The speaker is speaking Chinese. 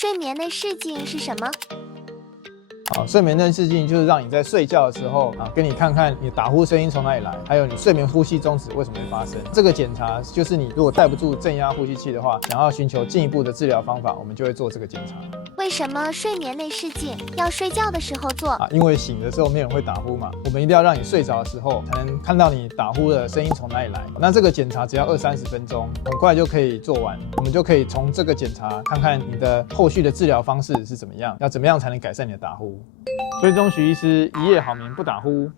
睡眠内视镜是什么？睡眠内视镜就是让你在睡觉的时候给你看看你打呼声音从哪里来，还有你睡眠呼吸中止为什么会发生。这个检查就是你如果戴不住正压呼吸器的话，想要寻求进一步的治疗方法，我们就会做这个检查。为什么睡眠内视镜要睡觉的时候做？因为醒的时候没有人会打呼嘛，我们一定要让你睡着的时候才能看到你打呼的声音从哪里来。那这个检查只要20-30分钟，很快就可以做完。我们就可以从这个检查看看你的后续的治疗方式是怎么样，要怎么样才能改善你的打呼。追踪徐医师，一夜好眠不打呼。